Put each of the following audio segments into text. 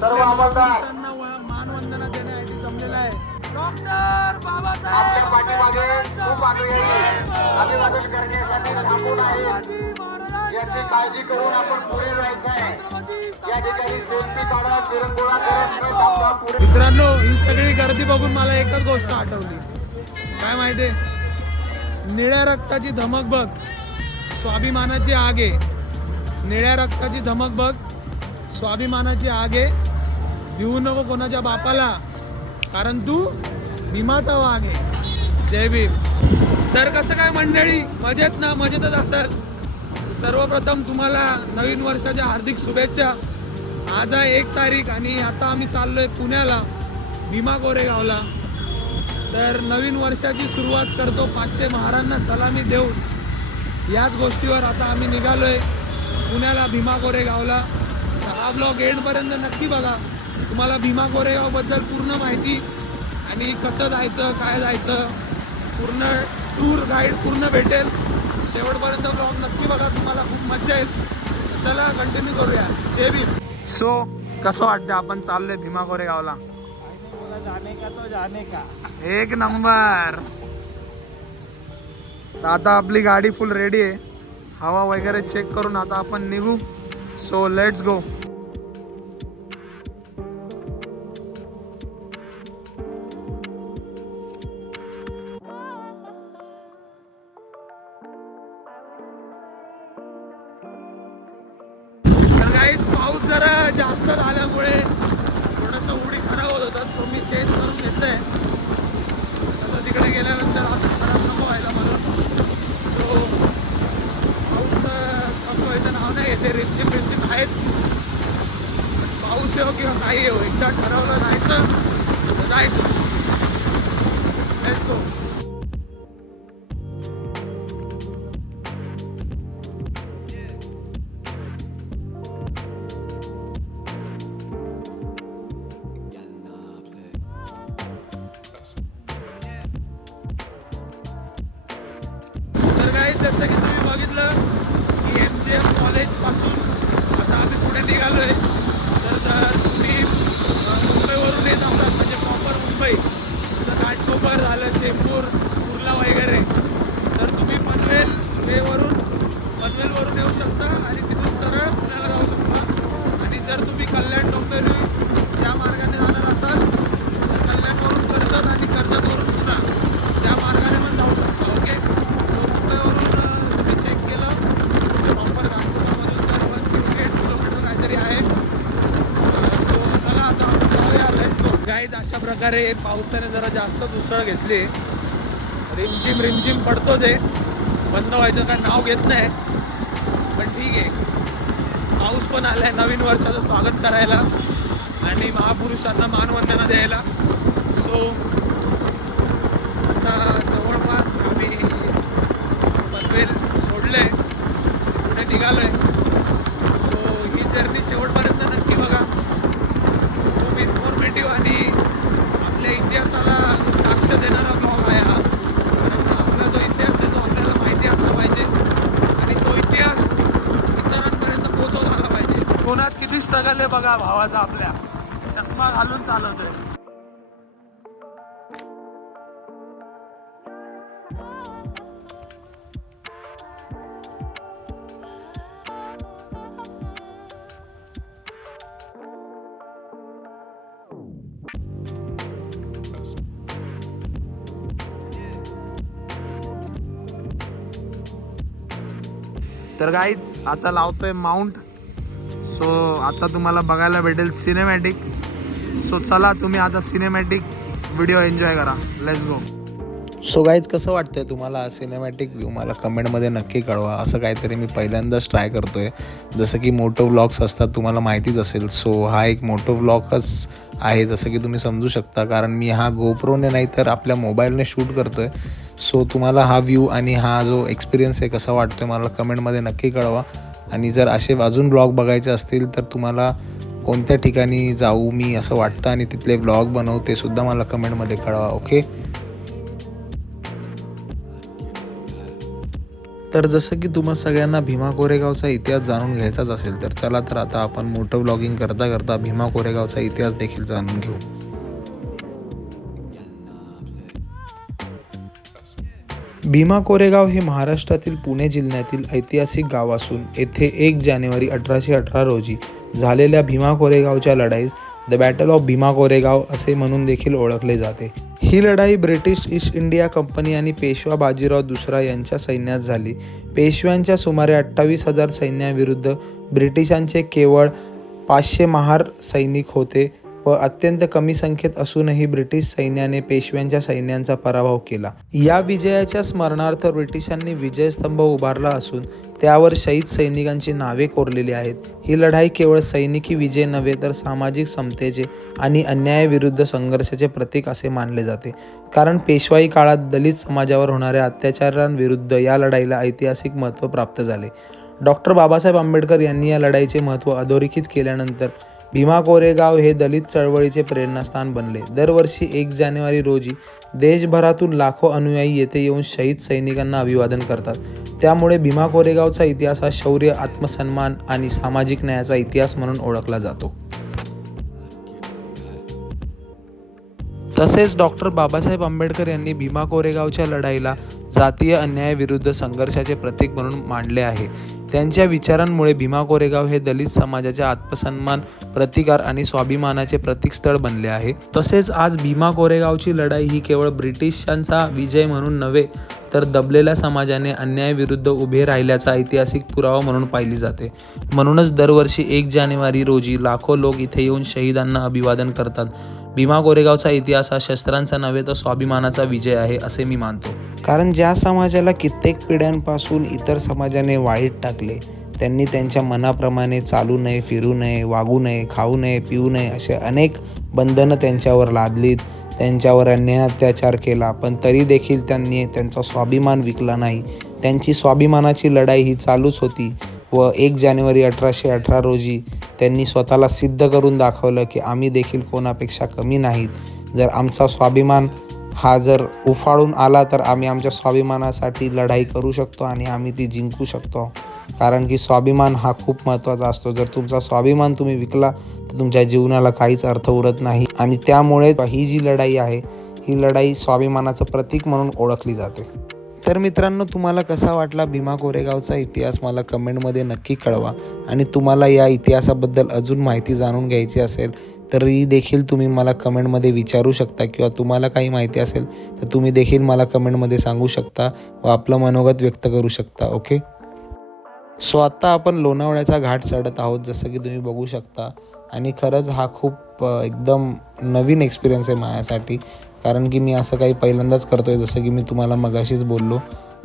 सर्व पोलिसांना मानवंदना देण्यासाठी जमलेला आहे. डॉक्टर बाबासाहेब याची काळजी करून आपण पुढे जायचं आहे. या ठिकाणी सेल्फी काढा, तिरंगोळा करा. मित्रांनो, ही सगळी गर्दी बघून मला एकच गोष्ट आठवली. काय माहितीये, निळ्या रक्ताची धमक बघ, स्वाभिमानाची आग आहे. निळ्या रक्ताची धमक बघ, स्वाभिमानाची आग आहे. भिवू नको कोणाच्या बापाला, कारण तू भीमाचा वाघ आहे. जय भीम. तर कसं काय मंडळी, मजेत ना? मजेतच असेल. सर्वप्रथम तुम्हाला नवीन वर्षाच्या हार्दिक शुभेच्छा. आज आहे 1 तारीख आणि आता आम्ही चाललोय पुण्याला, भीमा कोरेगावला. तर नवीन वर्षाची सुरुवात करतो 500 महारांना सलामी देऊन. याच गोष्टीवर आता आम्ही निघालोय पुण्याला, भीमा कोरेगावला. हा ब्लॉग एंडपर्यंत नक्की बघा. तुम्हाला भीमा कोरेगावबद्दल पूर्ण माहिती आणि कसं जायचं, काय जायचं, पूर्ण टूर गाईड पूर्ण भेटेल. शेवटपर्यंत ब्लॉग नक्की बघा, तुम्हाला खूप मजा येईल. चला कंटिन्यू करूया. जय भीम. सो कसं वाटतं, आपण चाललोय भीमा कोरेगावला? जाने का तो जाने का. एक नंबर. आता आपली गाडी फुल रेडी आहे. हवा वगैरे चेक करून आता आपण निघू. सो लेट्स गो. पाऊस जरा जास्त झाल्यामुळे थोडंसं उडी खराब होत होतं, सो मी चेंज करून घेतलंय. तसं तिकडे गेल्यानंतर असं खराब नको व्हायला मला. सो पाऊस कमी व्हायचं नाव नाही घेते. रिमझिम आहेच. पाऊस येऊ किंवा काही येऊ, एकदा ठरवलं जायचं तर जायचं. Let's go. जसं की तुम्ही बघितलं की MGM कॉलेजपासून आता आम्ही पुढे निघालो आहे. तर तुम्ही मुंबईवरून येत असाल, म्हणजे प्रॉपर मुंबई, जसं घाटकोपर झालं, चेंबूर, कुर्ला वगैरे, तर तुम्ही पनवेलवरून येऊ शकता आणि तिथून सरळ पुण्याला जाऊ शकता. आणि जर तुम्ही कल्याण डोंबिवली या मार्गाने जाणार असाल तर कल्याणवरून कर्जत आणि कर्जतवरून पुन्हा त्या मार्गाने पण जाऊ शकता. ओके. गाईज अशा प्रकारे पावसाने जरा जास्त उसळ घेतली. रिमझिम पडतोच आहे, बंद व्हायचं काय नाव घेत नाही. पण ठीक आहे, पाऊस पण आलाय नवीन वर्षाचं स्वागत करायला आणि महापुरुषांना मानवंदना द्यायला. सो आता जवळपास आम्ही पनवेल सोडलंय, पुढे निघालोय. सो ही जर्नी शेवटपर्यंत नक्की बघा. खूप इन्फॉर्मेटिव्ह आणि आपल्या इतिहासाला साक्ष देणारा ब्लॉग आहे हा. आपला जो इतिहास आहे तो आपल्याला माहिती असला पाहिजे आणि तो इतिहास इतरांपर्यंत पोहोचवता आला पाहिजे. कोणात किती स्ट्रगल आहे बघा भावाचा, आपल्या चष्मा घालून चालवतोय. तर गाईज आता लावतोय माउंट. सो आता तुम्हाला बघायला भेटेल सिनेमॅटिक. सो चला तुम्ही आता सिनेमॅटिक व्हिडिओ एन्जॉय करा. Let's go. सो गाईज कसं वाटतंय तुम्हाला सिनेमॅटिक व्ह्यू? मला कमेंटमध्ये नक्की कळवा. असं काहीतरी मी पहिल्यांदाच ट्राय करतोय. जसं की मोटो व्लॉग्स असतात, तुम्हाला माहितीच असेल. सो हा एक मोटो व्लॉगच आहे, जसं की तुम्ही समजू शकता, कारण मी हा गोप्रोने नाही तर आपल्या मोबाईलने शूट करतोय. सो तुम्हाला हा व्ह्यू आणि हा जो एक्सपिरियन्स आहे कसा वाटतोय मला कमेंटमध्ये नक्की कळवा. आणि जर असे अजून ब्लॉग बघायचे असतील तर तुम्हाला कोणत्या ठिकाणी जाऊ मी असं वाटतं आणि तिथले ब्लॉग बनवू ते सुद्धा मला कमेंटमध्ये कळवा. ओके. तर जसं की तुम्हा सगळ्यांना भीमा कोरेगावचा इतिहास जाणून घ्यायचाच असेल तर चला तर आता आपण मोटो व्लॉगिंग करता करता भीमा कोरेगावचा इतिहास देखील जाणून घेऊ. भीमा कोरेगाव हे महाराष्ट्रातील पुणे जिल्ह्यातील ऐतिहासिक गाव असून येथे 1 जानेवारी 1818 रोजी झालेल्या भीमा कोरेगावच्या लढाईस the battle of Bhima Koregaon असे म्हणून देखील ओळखले जाते. ही लढाई ब्रिटिश ईस्ट इंडिया कंपनी आणि पेशवा बाजीराव दुसरा यांच्या सैन्यात झाली. पेशव्यांच्या सुमारे 28,000 सैन्याविरुद्ध ब्रिटिशांचे केवळ 500 महार सैनिक होते व अत्यंत कमी संख्येत असूनही ब्रिटिश सैन्याने पेशव्यांच्या सैन्यांचा पराभव केला. या विजयाच्या स्मरणार्थ ब्रिटिशांनी विजयस्तंभ उभारला असून त्यावर शहीद सैनिकांची नावे कोरलेली आहेत. ही लढाई केवळ सैनिकी विजय नव्हे तर सामाजिक समतेचे आणि अन्यायाविरुद्ध संघर्षाचे प्रतीक असे मानले जाते. कारण पेशवाई काळात दलित समाजावर होणाऱ्या अत्याचारांविरुद्ध या लढाईला ऐतिहासिक महत्त्व प्राप्त झाले. डॉक्टर बाबासाहेब आंबेडकर यांनी या लढाईचे महत्त्व अधोरेखित केल्यानंतर भीमा कोरेगाव हे दलित चळवळीचे प्रेरणास्थान बनले. दरवर्षी 1 जानेवारी रोजी देशभरातून लाखो अनुयायी येथे येऊन शहीद सैनिकांना अभिवादन करतात. त्यामुळे भीमा कोरेगावचा इतिहास हा शौर्य, आत्मसन्मान आणि सामाजिक न्यायाचा इतिहास म्हणून ओळखला जातो. तसेच डॉक्टर बाबासाहेब आंबेडकर यांनी भीमा कोरेगावच्या लढाईला जातीय अन्यायाविरुद्ध संघर्षाचे प्रतीक म्हणून मांडले आहे. त्यांच्या विचारांमुळे भीमा कोरेगाव हे दलित समाजाच्या आत्मसन्मान, प्रतिकार आणि स्वाभिमानाचे प्रतीकस्थळ बनले आहे. तसेच आज भीमा कोरेगावची लढाई ही केवळ ब्रिटिशांचा विजय म्हणून नव्हे तर दबलेल्या समाजाने अन्यायाविरुद्ध उभे राहिल्याचा ऐतिहासिक पुरावा म्हणून पाहिली जाते. म्हणूनच दरवर्षी 1 जानेवारी रोजी लाखो लोक इथे येऊन शहीदांना अभिवादन करतात. भीमा कोरेगावचा इतिहास हा शस्त्रांचा नव्हे तर स्वाभिमानाचा विजय आहे असे मी मानतो. कारण ज्या समाजाला कित्येक पिढ्यांपासून इतर समाजाने वाळीत टाकले, त्यांनी त्यांच्या मनाप्रमाणे चालू नये, फिरू नये, वागू नये, खाऊ नये, पिऊ नये असे अनेक बंधनं त्यांच्यावर लादलीत, त्यांच्यावर अन्याय अत्याचार केला, पण तरी देखील त्यांनी त्यांचा स्वाभिमान विकला नाही. त्यांची स्वाभिमानाची लढाई ही चालूच होती व 1 जानेवारी 1818 रोजी त्यांनी स्वतःला सिद्ध करून दाखवलं की आम्ही देखील कोणापेक्षा कमी नाहीत. जर आमचा स्वाभिमान हा जर उफाळून आला तर आम्ही आमच्या स्वाभिमानासाठी लढाई करू शकतो आणि आम्ही ती जिंकू शकतो. कारण की स्वाभिमान हा खूप महत्त्वाचा असतो. जर तुमचा स्वाभिमान तुम्ही विकला तर तुमच्या जीवनाला काहीच अर्थ उरत नाही आणि त्यामुळे ही जी लढाई आहे ही लढाई स्वाभिमानाचं प्रतीक म्हणून ओळखली जाते. तर मित्रांनो, तुम्हाला कसा वाटला भीमा कोरेगावचा इतिहास मला कमेंटमध्ये नक्की कळवा. आणि तुम्हाला या इतिहासाबद्दल अजून माहिती जाणून घ्यायची असेल तरी देखील तुम्ही मला कमेंटमध्ये विचारू शकता किंवा तुम्हाला काही माहिती असेल तर तुम्ही देखील मला कमेंटमध्ये सांगू शकता व आपलं मनोगत व्यक्त करू शकता. ओके. सो आत्ता आपण लोणावळ्याचा घाट चढत आहोत जसं की तुम्ही बघू शकता. आणि खरंच हा खूप एकदम नवीन एक्सपिरियन्स आहे माझ्यासाठी. कारण की मी असं काही पहिल्यांदाच करतो आहे, जसं की मी तुम्हाला मगाशीच बोललो.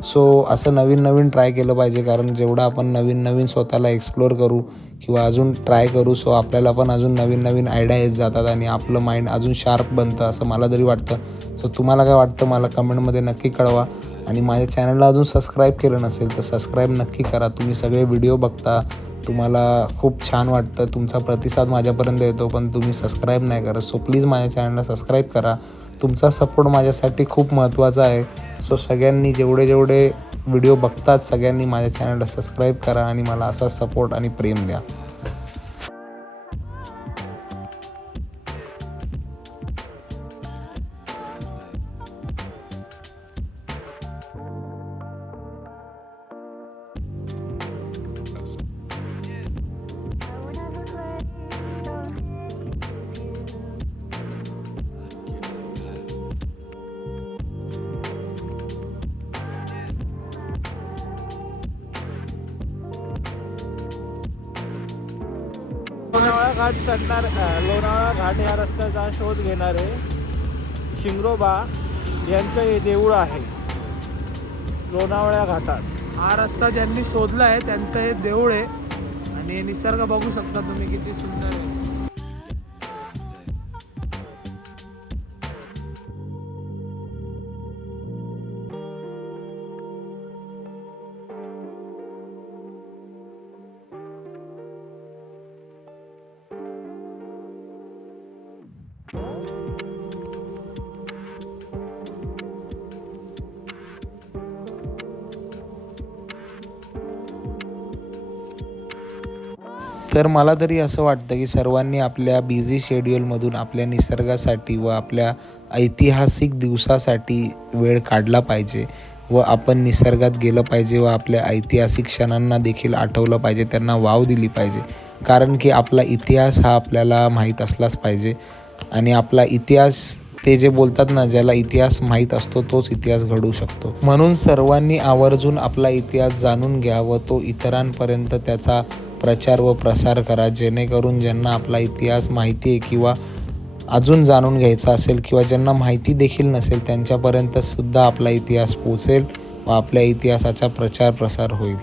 सो असं नवीन नवीन ट्राय केलं पाहिजे. कारण जेवढं आपण नवीन नवीन स्वतःला एक्सप्लोअर करू किंवा अजून ट्राय करू सो आपल्याला पण अजून नवीन नवीन आयडिया येत जातात आणि आपलं माइंड अजून शार्प बनतं असं मला तरी वाटतं. सो तुम्हाला काय वाटतं मला कमेंटमध्ये नक्की कळवा. आणि माझ्या चॅनलला अजून सबस्क्राईब केलं नसेल तर सबस्क्राईब नक्की करा. तुम्ही सगळे व्हिडिओ बघता, तुम्हाला खूप छान वाटतं, तुमचा प्रतिसाद माझ्यापर्यंत येतो, पण तुम्ही सबस्क्राईब नाही करत. सो प्लीज माझ्या चॅनलला सबस्क्राईब करा. तुमचा सपोर्ट माझ्यासाठी खूप महत्त्वाचा आहे. सो सगळ्यांनी जेवढे व्हिडिओ बघतात सगळ्यांनी माझ्या चॅनलला सबस्क्राईब करा आणि मला असा सपोर्ट आणि प्रेम द्या. लोणावळा घाट चढणार. लोणावळा घाट या रस्त्याचा शोध घेणारे शिंगरोबा यांचं हे देऊळ आहे लोणावळा घाटात. हा रस्ता ज्यांनी शोधला आहे त्यांचं हे देऊळ आहे. आणि निसर्ग बघू शकता तुम्ही किती सुंदर आहे. तर मला तरी असं वाटतं की सर्वांनी आपल्या बिझी शेड्यूलमधून आपल्या निसर्गासाठी व आपल्या ऐतिहासिक दिवसासाठी वेळ काढला पाहिजे व आपण निसर्गात गेलं पाहिजे व आपल्या ऐतिहासिक क्षणांना देखील आठवलं पाहिजे, त्यांना वाव दिली पाहिजे. कारण की आपला इतिहास हा आपल्याला माहीत असलाच पाहिजे आणि आपला इतिहास, ते जे बोलतात ना, ज्याला इतिहास माहीत असतो तोच इतिहास घडवू शकतो. म्हणून सर्वांनी आवर्जून आपला इतिहास जाणून घ्या व तो इतरांपर्यंत त्याचा प्रचार व प्रसार करा, जेणेकरून ज्यांना आपला इतिहास माहिती आहे किंवा अजून जाणून घ्यायचा असेल किंवा ज्यांना माहिती देखील नसेल त्यांच्यापर्यंत सुद्धा आपला इतिहास पोचेल व आपल्या इतिहासाचा प्रचार प्रसार होईल.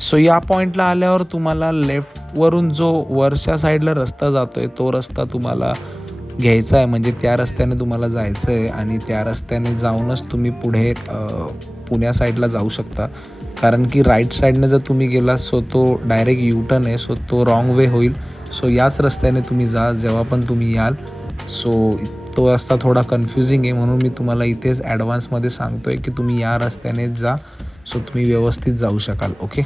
सो या पॉईंटला आल्यावर तुम्हाला लेफ्टवरून जो वरच्या साईडला रस्ता जातो आहे तो रस्ता तुम्हाला घ्यायचा आहे, म्हणजे त्या रस्त्याने तुम्हाला जायचं आहे आणि त्या रस्त्याने जाऊनच तुम्ही पुढे पुण्या साईडला जाऊ शकता. कारण की राईट साईडने जर तुम्ही गेला सो तो डायरेक्ट युटर्न आहे, सो तो रॉंग वे होईल. सो याच रस्त्याने तुम्ही जा जेव्हा पण तुम्ही याल. सो तो रस्ता थोडा कन्फ्युजिंग आहे, म्हणून मी तुम्हाला इथेच ॲडव्हान्समध्ये सांगतो आहे की तुम्ही या रस्त्याने जा, सो तुम्ही व्यवस्थित जाऊ शकाल. ओके.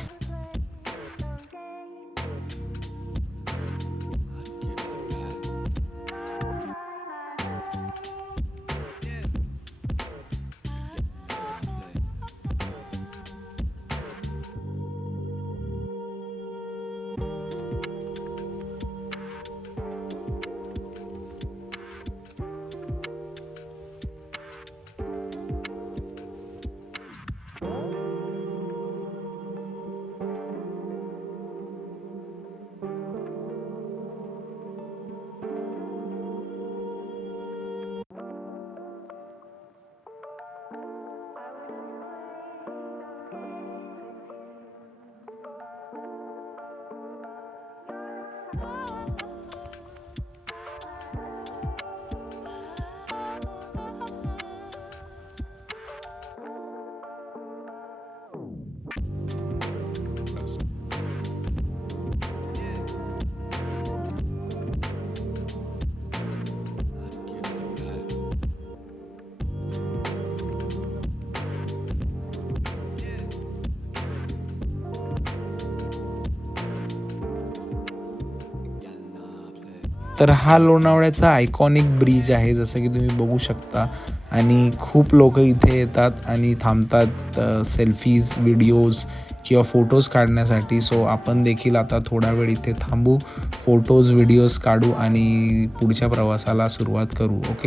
तर हा लोणावळ्याचा आयकॉनिक ब्रिज आहे, जसं की तुम्ही बघू शकता. आणि खूप लोक इथे येतात आणि थांबतात सेल्फीज, व्हिडिओज किंवा फोटोज काढण्यासाठी. सो आपण देखील आता थोडा वेळ इथे थांबू, फोटोज व्हिडिओज काढू आणि पुढच्या प्रवासाला सुरुवात करू. ओके.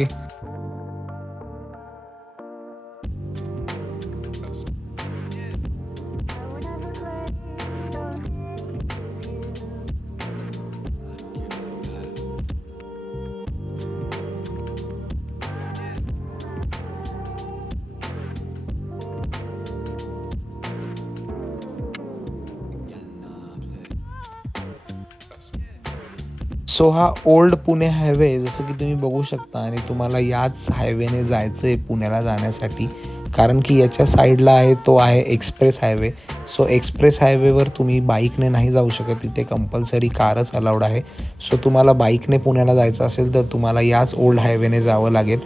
सो हा ओल्ड पुणे हायवे जसं की तुम्ही बघू शकता आणि तुम्हाला याच हायवेने जायचं आहे पुण्याला जाण्यासाठी. कारण की याच्या साईडला आहे तो आहे एक्सप्रेस हायवे. सो एक्सप्रेस हायवेवर तुम्ही बाईकने नाही जाऊ शकत, तिथे कंपल्सरी कारच अलाउड आहे. सो तुम्हाला बाईकने पुण्याला जायचं असेल तर तुम्हाला याच ओल्ड हायवेने जावं लागेल.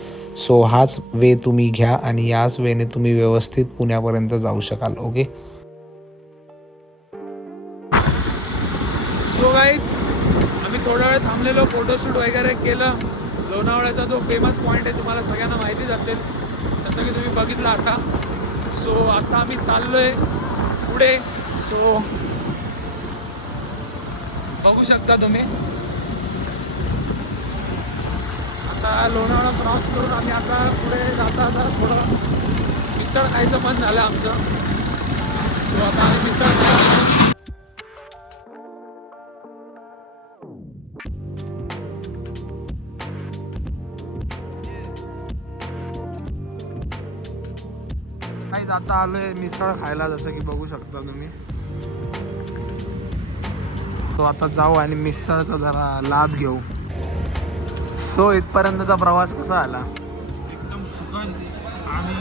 सो हाच वे तुम्ही घ्या आणि याच वेने तुम्ही व्यवस्थित पुण्यापर्यंत जाऊ शकाल. ओके. सो गाईज, आम्ही थोडा वेळ थांबलेलो, फोटोशूट वगैरे केलं. लोणावळ्याचा जो फेमस पॉईंट आहे तुम्हाला सगळ्यांना माहितीच असेल, जसं की तुम्ही बघितलं आता. सो आता आम्ही चाललो आहे पुढे. सो बघू शकता तुम्ही, आता लोणावळा क्रॉस करून आम्ही आता पुढे जाता थोडं मिसळ खायचं मन झालं आमचं. सो आता आम्ही मिसळ खायला आता आलोय मिसळ खायला, जसं की बघू शकता तुम्ही. तो आता जाऊ आणि मिसळचा जरा लाभ घेऊ. सो इथपर्यंतचा प्रवास कसा आला? एकदम सुखद आणि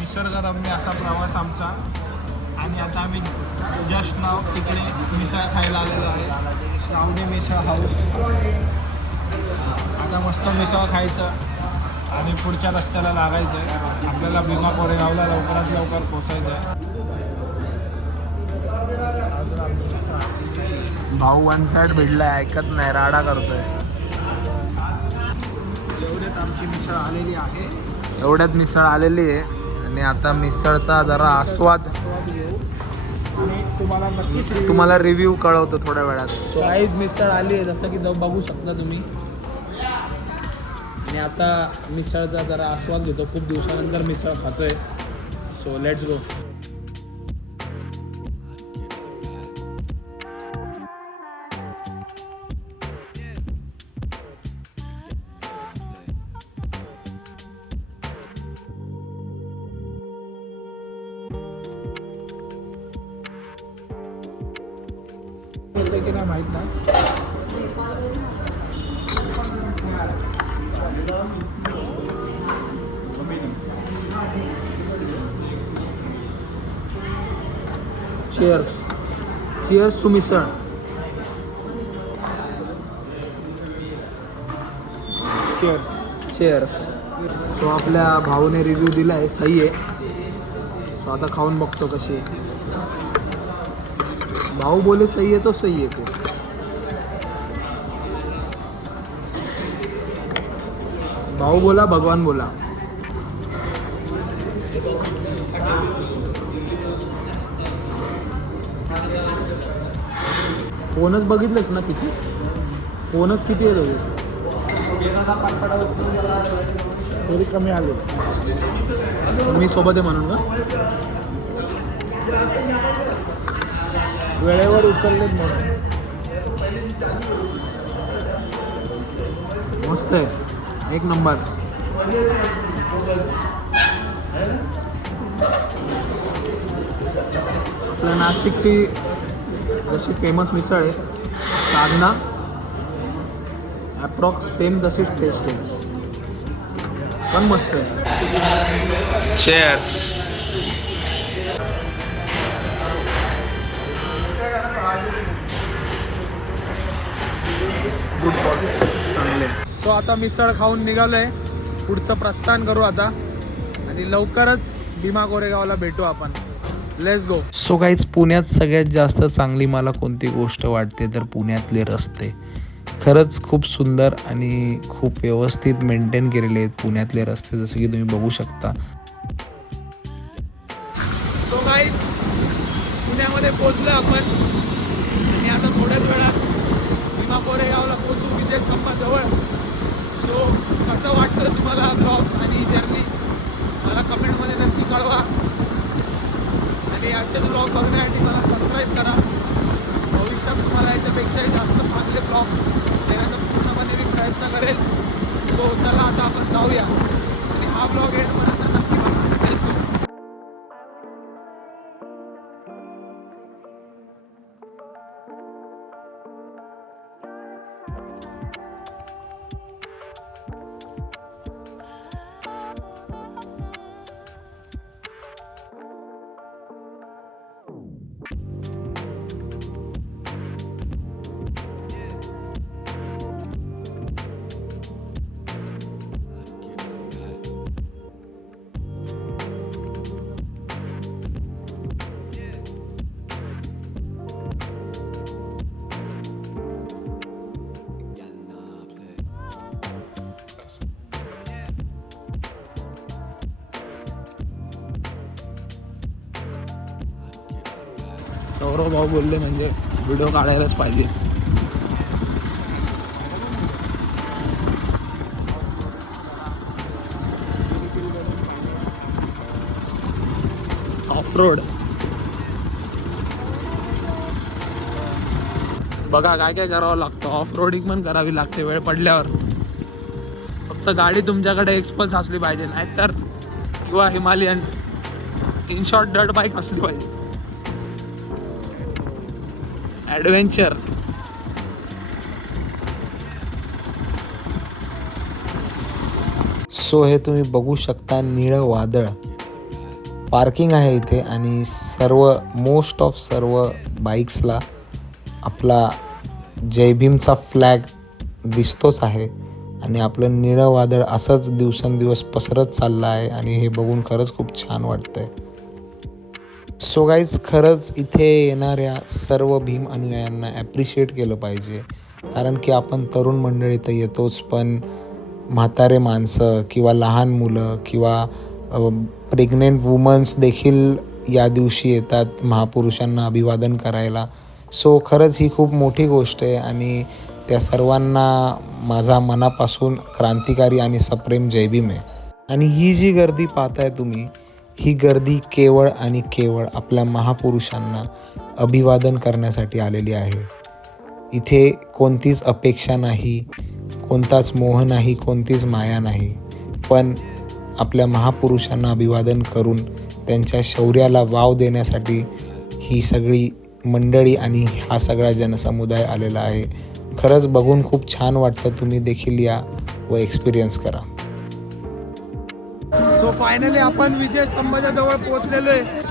निसर्गरम्य असा प्रवास आमचा. आणि आता आम्ही जस्ट नाव इकडे मिसळ खायला आलेलो आहे, श्रावणी मिसळ हाऊस. आता मस्त मिसळ खायचं आणि पुढच्या रस्त्याला लागायचं आहे. आपल्याला भीमा कोरेगावला लवकरात लवकर पोचायचं आहे. भाऊ वन साईड भिडलाय, ऐकत नाही, राडा करतोय. एवढ्यात आमची मिसळ आलेली आहे. एवढ्यात मिसळ आलेली आहे आणि आता मिसळचा जरा आस्वाद आणि तुम्हाला नक्कीच तुम्हाला रिव्ह्यू कळवतो थोड्या वेळात. सो आईज मिसळ आली आहे, जसं की बघू शकता तुम्ही. आणि आता मिसळचा जरा आस्वाद घेतो, खूप दिवसानंतर मिसळ खातोय. So let's go. की नाही माहीत नाही. Cheers. Cheers to misal. Cheers. So आपल्या भाऊने रिव्ह्यू दिला आहे, सही आहे. सो आता खाऊन बघतो कशी आहे. भाऊ बोले सही है तो सही है. फिर भाऊ बोला भगवान बोला. फोनच बघितलंस ना किती, फोनच किती आहे तुझे. तरी कमी आले. मी सोबत आहे म्हणून का. वेळेवर उचललेत म्हणून. मस्त आहे, एक नंबर. आपल्या नाशिकची जशी फेमस मिसळ आहे साधना, ॲप्रॉक्स सेम तशीच टेस्ट आहे, पण मस्त आहे. चेअर्स. गुड बॉल, चांगले. सो आता मिसळ खाऊन निघालोय, पुढचं प्रस्थान करू आता आणि लवकरच भीमा कोरेगावला भेटू आपण. Let's go. सो गाईज, पुण्यात सगळ्यात जास्त चांगली मला कोणती गोष्ट वाटते तर पुण्यातले रस्ते. खरंच खूप सुंदर आणि खूप व्यवस्थित मेंटेन केलेले आहेत पुण्यातले रस्ते, जसं की तुम्ही बघू शकता. सो गाईज, पुण्यामध्ये पोचलो आपण आणि आता थोड्याच वेळात भीमा कोरेगावला पोचू, विजय स्तंभाजवळ. सो कसं वाटतं तुम्हाला ब्लॉग आणि जर्नी मला कमेंटमध्ये नक्की कळवा. आणि असेच ब्लॉग बघण्यासाठी मला सबस्क्राईब करा. भविष्यात तुम्हाला याच्यापेक्षाही जास्त चांगले ब्लॉग देण्याचा पूर्णपणे मी प्रयत्न करेल. सो चला आता आपण जाऊया आणि हा ब्लॉग एंडपर्यंत नक्की बघा. Let's go. सौरव भाऊ बोलले म्हणजे व्हिडिओ काढायलाच पाहिजे. ऑफ रोड बघा काय काय करावं लागतं. ऑफ रोडिंग पण करावी लागते वेळ पडल्यावर. फक्त गाडी तुमच्याकडे एक्सपल्स असली पाहिजे, नाहीतर किंवा Himalayan in short dirt bike असली पाहिजे. ॲडव्हेंचर. सो हे तुम्ही बघू शकता निळं वादळ. पार्किंग आहे इथे आणि मोस्ट ऑफ सर्व बाईक्सला आपला जय भीमचा फ्लॅग दिसतोच आहे आणि आपलं निळं वादळ असंच दिवसेंदिवस पसरत चाललं आहे आणि हे बघून खरंच खूप छान वाटतं आहे. सो गाईज, खरंच इथे येणाऱ्या सर्व भीम अनुयायांना ॲप्रिशिएट केलं पाहिजे, कारण की आपण तरुण मंडळी तर येतोच, पण म्हातारे माणसं किंवा लहान मुलं किंवा प्रेग्नेंट वुमन्स देखील या दिवशी येतात महापुरुषांना अभिवादन करायला. सो खरंच ही खूप मोठी गोष्ट आहे आणि त्या सर्वांना माझा मनापासून क्रांतिकारी आणि सप्रेम जय भीम आहे. आणि ही जी गर्दी पाहताय तुम्ही, ही गर्दी केवळ आणि केवळ आपल्या महापुरुषांना अभिवादन करण्यासाठी आलेली आहे. इथे कोणतीच अपेक्षा नाही, कोणताच मोह नाही, कोणतीच माया नाही, पण आपल्या महापुरुषांना अभिवादन करून त्यांच्या शौर्याला वाव देण्यासाठी ही सगळी मंडळी आणि हा सगळा जनसमुदाय आलेला आहे. खरंच बघून खूप छान वाटतं. तुम्ही देखील या व एक्सपिरियन्स करा. सो फायनली आपण विजय स्तंभाच्या जवळ पोहोचलेलो आहे.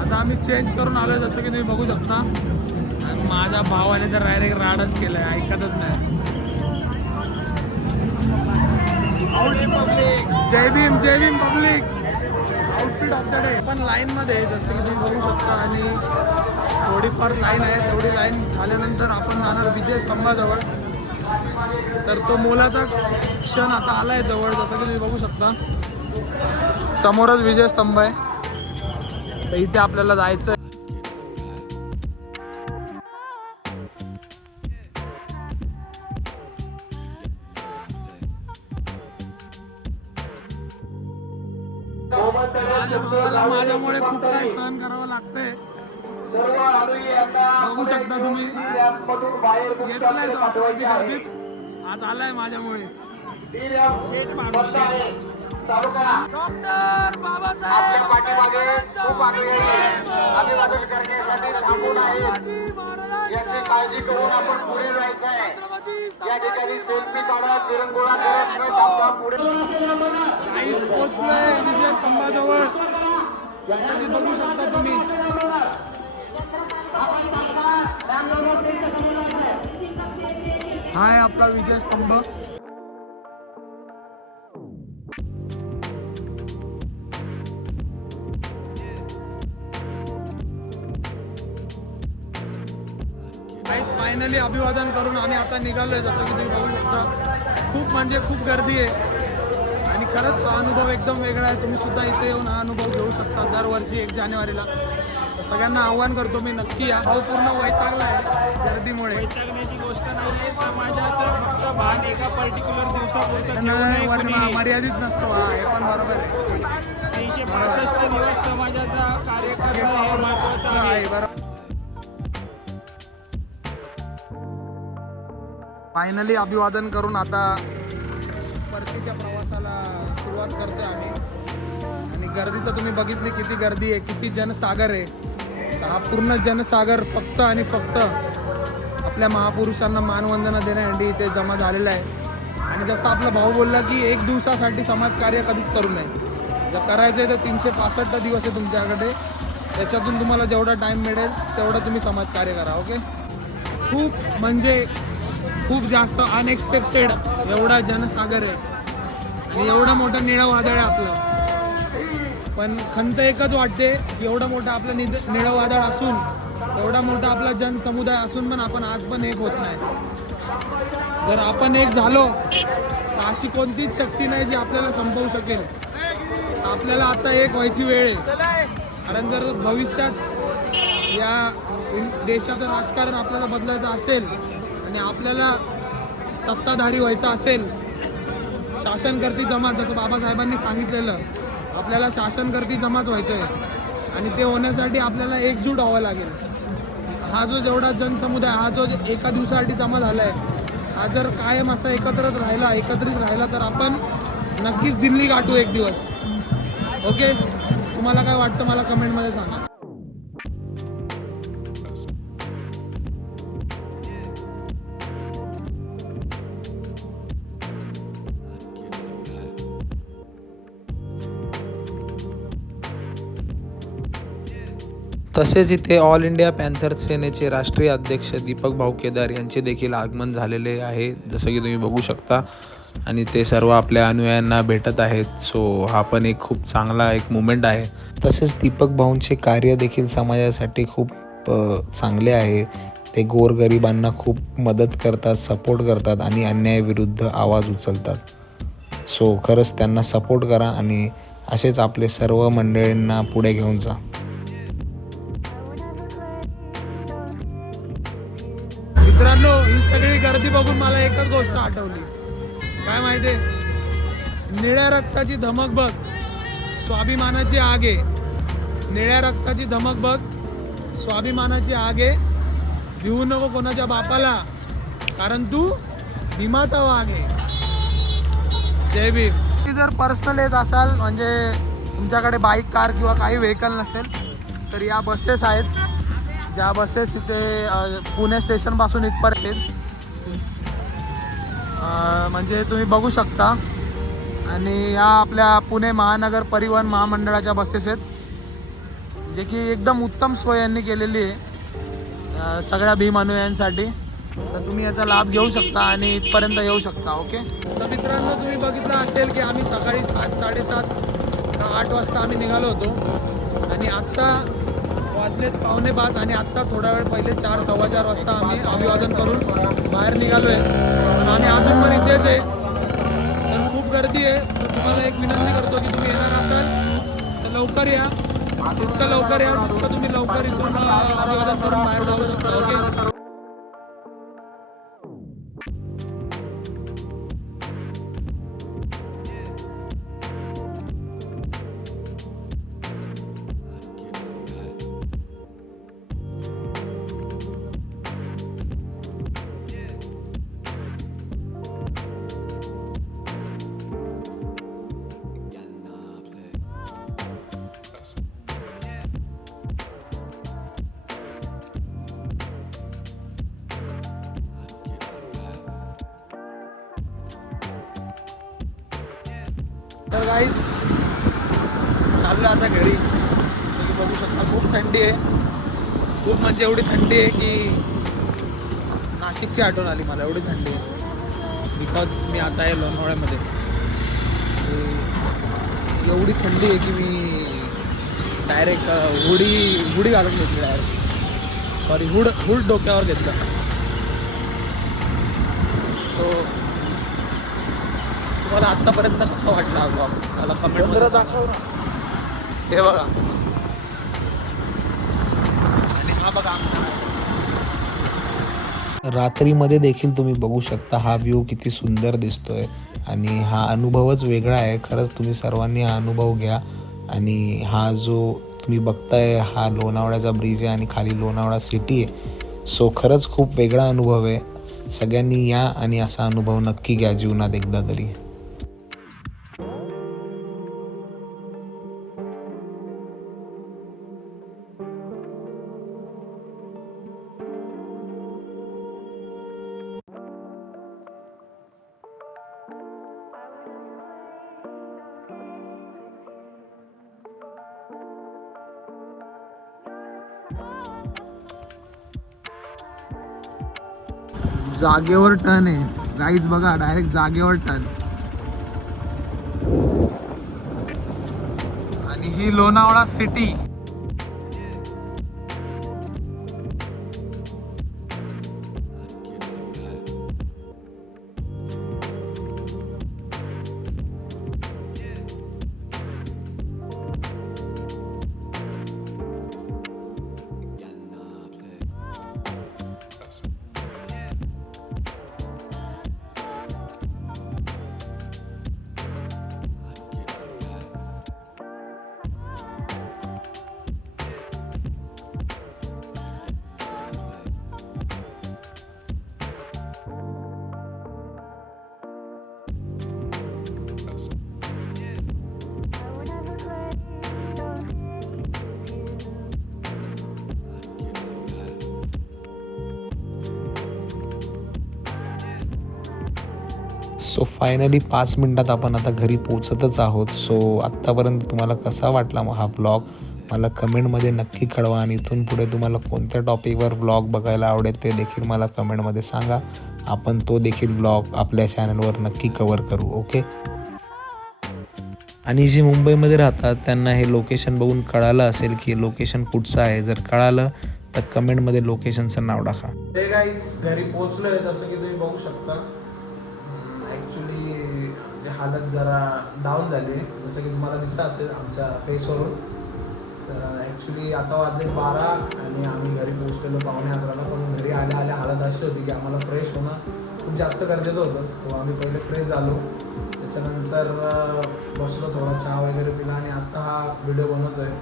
आता आम्ही चेंज करून आलोय, जसं की तुम्ही बघू शकता. आणि माझ्या भावाने तर डायरेक्ट राडच केलाय, ऐकतच नाही. जय Bhim public, outfit of the day. पण लाईनमध्ये जसं की तुम्ही बघू शकता आणि थोडीफार लाईन आहे. तेवढी लाईन झाल्यानंतर आपण जाणार विजय स्तंभाजवळ. तर तो मोलाचा क्षण आता आलाय जवळ, जसं की तुम्ही बघू शकता. समोरच विजय स्तंभ आहे, तर इथे आपल्याला जायचं. माझ्यामुळे खूप काही सहन करावं लागतंय. बघू शकता तुम्ही, येतलाय तो असं गर्दीत आज आलाय माझ्यामुळे. डॉक्टर बाबासाहेब अभिवादन करण्यासाठी थांबून आहेत. याची काळजी करून आपण पुढे जायचं आहे. या ठिकाणी सेल्फी काढा, तिरंगोळा करत न थांबता पुढे काहीच पोहोचलोय विजय स्तंभाजवळ, जसं की बघू शकता तुम्ही. हा आहे आपला विजय स्तंभ. फायनली अभिवादन करून आम्ही आता निघालोय, जसं की तुम्ही बघू शकता. खूप म्हणजे खूप गर्दी आहे आणि खरंच हा अनुभव एकदम वेगळा आहे. तुम्ही सुद्धा इथे येऊन हा अनुभव घेऊ शकता दरवर्षी 1 जानेवारीला. तर सगळ्यांना आव्हान करतो मी, नक्की या. भाऊ पूर्ण वैतागला आहे गर्दीमुळे. वैतागण्याची गोष्ट नाही आहे. समाजाचं फक्त भान एका पर्टिक्युलर दिवसापुरतं मर्यादित नसतो. हा, हे पण बरोबर आहे. 365 दिवस समाजाचा कार्य करणं हे महत्त्वाचं आहे. बरोबर. फायनली अभिवादन करून आता परतीच्या प्रवासाला सुरुवात करतोय आम्ही. आणि गर्दी तर तुम्ही बघितली किती गर्दी आहे, किती जनसागर आहे. तर हा पूर्ण जनसागर फक्त आणि फक्त आपल्या महापुरुषांना मानवंदना देण्यासाठी इथे जमा झालेला आहे. आणि जसं आपला भाऊ बोलला की 1 दिवसासाठी समाजकार्य कधीच करू नये. जर करायचं आहे तर 365 दिवस आहे तुमच्याकडे, त्याच्यातून तुम्हाला जेवढा टाईम मिळेल तेवढं तुम्ही समाजकार्य करा. ओके. खूप म्हणजे खूप जास्त अनएक्सपेक्टेड एवढा जनसागर आहे आणि एवढं मोठं निळं वादळ आहे आपलं. पण खंत एकच वाटते की एवढं मोठं आपलं निळं वादळ असून, एवढा मोठा आपला जनसमुदाय असून पण आपण आज पण एक होत नाही. जर आपण एक झालो तर अशी कोणतीच शक्ती नाही जी आपल्याला संपवू शकेल. आपल्याला आता एक व्हायची वेळ आहे. कारण जर भविष्यात या देशाचं राजकारण आपल्याला बदलायचं असेल आणि आपल्याला सत्ताधारी व्हायचं असेल, शासनकर्ती जमात, जसं बाबासाहेबांनी सांगितलेलं, आपल्याला शासनकर्ती जमात व्हायचं आहे आणि ते होण्यासाठी आपल्याला एकजूट व्हावं लागेल. हा जो जेवढा जनसमुदाय, हा जो एका दिवसासाठी जमा झाला आहे, हा जर कायम असा एकत्रित राहिला तर आपण नक्कीच दिल्ली गाठू एक दिवस. ओके, तुम्हाला काय वाटतं मला कमेंटमध्ये सांगा. तसेच इथे ऑल इंडिया पॅन्थर सेनेचे राष्ट्रीय अध्यक्ष दीपक भाऊ केदार यांचे देखील आगमन झालेले आहे, जसं की तुम्ही बघू शकता. आणि ते सर्व आपल्या अनुयायांना भेटत आहेत. सो हा पण एक खूप चांगला एक मुमेंट आहे. तसेच दीपक भाऊंचे कार्य देखील समाजासाठी खूप चांगले आहे. ते गोरगरिबांना खूप मदत करतात, सपोर्ट करतात आणि अन्यायाविरुद्ध आवाज उचलतात. सो खरंच त्यांना सपोर्ट करा आणि असेच आपले सर्व मंडळींना पुढे घेऊन जा. मित्रांनो, ही सगळी गर्दी बघून मला एकच गोष्ट आठवली. काय माहितीये, निळ्या रक्ताची धमक बघ, स्वाभिमानाची आग आहे. निळ्या रक्ताची धमक बघ, स्वाभिमानाची आग आहे. भिवू नको कोणाच्या बापाला, कारण तू भीमाचा वाघ आहे. जय भीम. तुम्ही जर पर्सनल येत असाल, म्हणजे तुमच्याकडे बाईक, कार किंवा काही व्हेकल नसेल, तर या बसेस आहेत, ज्या बसेस इथे पुणे स्टेशनपासून इथपर्यंत आहेत. म्हणजे तुम्ही बघू शकता. आणि या आपल्या पुणे महानगर परिवहन महामंडळाच्या बसेस आहेत, जे की एकदम उत्तम सोय यांनी केलेली आहे सगळ्या भीम अनुयायांसाठी. तर तुम्ही याचा लाभ घेऊ शकता आणि इथपर्यंत येऊ शकता. ओके, तर मित्रांनो, तुम्ही बघितलं असेल की आम्ही सकाळी 7, 7:30, 8 वाजता आम्ही निघालो होतो आणि आत्ता वाजलेत 4:45 आणि आत्ता थोडा वेळ पहिले 4, 4:15 वाजता आम्ही अभिवादन करून बाहेर निघालो आहे. पण आम्ही अजून पण इथेच आहे. तर खूप गर्दी आहे. तर तुम्हाला एक विनंती करतो की तुम्ही येणार असाल तर लवकर या, जितकं लवकर या तितकं तुम्ही लवकर इथून अभिवादन करून बाहेर जाऊ शकता. ओके, तर गाईज चाललं आता घरी. तुम्ही बघू शकता खूप थंडी आहे, खूप म्हणजे एवढी थंडी आहे की नाशिकची आठवण आली मला. एवढी थंडी आहे बिकॉज मी आता आहे लोणावळ्यामध्ये. एवढी थंडी आहे की मी डायरेक्ट हुडी घालून घेतली. डायरेक्ट सॉरी हुड डोक्यावर घेतलं. सो तुम्हाला आत्तापर्यंत कसं वाटलं हा ब्लॉग मला कमेंटमध्ये दाखव. हे बघा, आणि हा बघा. रात्रीमध्ये देखील तुम्ही बघू शकता हा व्ह्यू किती सुंदर दिसतोय आणि हा अनुभवच वेगळा आहे. खरंच तुम्ही सर्वांनी हा अनुभव घ्या. आणि हा जो तुम्ही बघताय हा लोणावळ्याचा ब्रिज आहे आणि खाली लोणावळा सिटी आहे. सो खरंच खूप वेगळा अनुभव आहे. सगळ्यांनी या आणि असा अनुभव नक्की घ्या जीवनात एकदा तरी. जागेवर टर्न आहे गाईज, बघा डायरेक्ट जागेवर टर्न. आणि ही लोणावळा सिटी. सो फायनली 5 मिनटात आपण आता घरी पोचतच आहोत. सो आत्तापर्यंत तुम्हाला कसा वाटला हा व्लॉग मला कमेंटमध्ये नक्की कळवा आणि इथून पुढे तुम्हाला कोणत्या टॉपिकवर व्लॉग बघायला आवडेल ते देखील मला कमेंटमध्ये सांगा. आपण तो देखील व्लॉग आपल्या चॅनलवर नक्की कवर करू. ओके. आणि जे मुंबईमध्ये राहतात त्यांना हे लोकेशन बघून कळालं असेल की लोकेशन कुठचं आहे. जर कळालं तर कमेंटमध्ये लोकेशनचं नाव टाका. ते गाईज घरी पोहोचलो आहे. जसं की तुम्ही बघू शकता ॲक्च्युली हालत जरा डाऊन झाली आहे, जसं की तुम्हाला दिसतं असेल आमच्या फेसवरून. तर ॲक्च्युली आता वाजले 12 आणि आम्ही घरी पोहोचलेलो 11:45. पण घरी आल्या आल्या हालत अशी होती की आम्हाला फ्रेश होणं खूप जास्त गरजेचं होतं. सो आम्ही पहिले फ्रेश झालो, त्याच्यानंतर बसलो, थोडा चहा वगैरे पिला आणि आत्ता हा व्हिडिओ बनवतो आहे.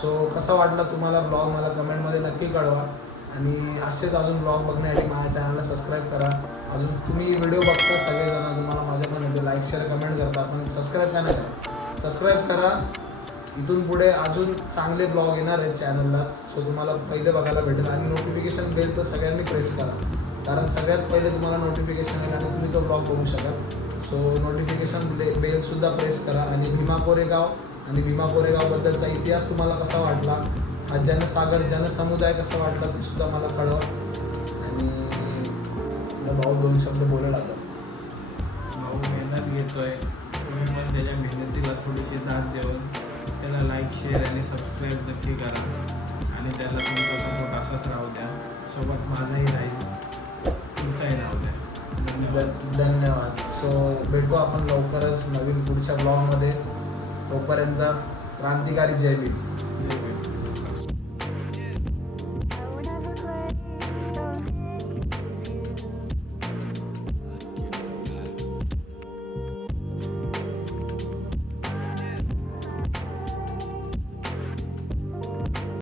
सो कसा वाटला तुम्हाला ब्लॉग मला कमेंटमध्ये नक्की कळवा. आणि असेच अजून ब्लॉग बघण्यासाठी माझ्या चॅनलला सबस्क्राईब करा. अजून तुम्ही व्हिडिओ बघता सगळेजण, तुम्हाला माझ्याकडून येते लाईक शेअर कमेंट करता, पण सबस्क्राईब का नाही करा. सबस्क्राईब करा. इथून पुढे अजून चांगले ब्लॉग येणार आहेत चॅनलला. सो तुम्हाला पहिले बघायला भेटेल. आणि नोटिफिकेशन बेल तर सगळ्यांनी प्रेस करा, कारण सगळ्यात पहिले तुम्हाला नोटिफिकेशन येईल आणि तुम्ही तो ब्लॉग बघू शकाल. सो नोटिफिकेशन बेलसुद्धा प्रेस करा. आणि भीमा कोरेगाव आणि भीमा कोरेगावबद्दलचा इतिहास तुम्हाला कसा वाटला, हा जनसागर जनसमुदाय कसा वाटला ते सुद्धा मला कळवा. आणि भाऊ 2 शब्द बोलायला लागला. भाऊ मेहनत घेतोय, तुम्ही पण त्याच्या मेहनतीला थोडीशी दाद देऊन त्याला लाईक शेअर आणि सबस्क्राईब नक्की करा. आणि त्याला तुमचा सपोर्ट असाच राहू द्या. सोबत माझाही राहील, तुमचाही राहू द्या. धन्यवाद. सो भेटू आपण लवकरच नवीन पुढच्या ब्लॉगमध्ये. तोपर्यंत क्रांतिकारी जय भीम.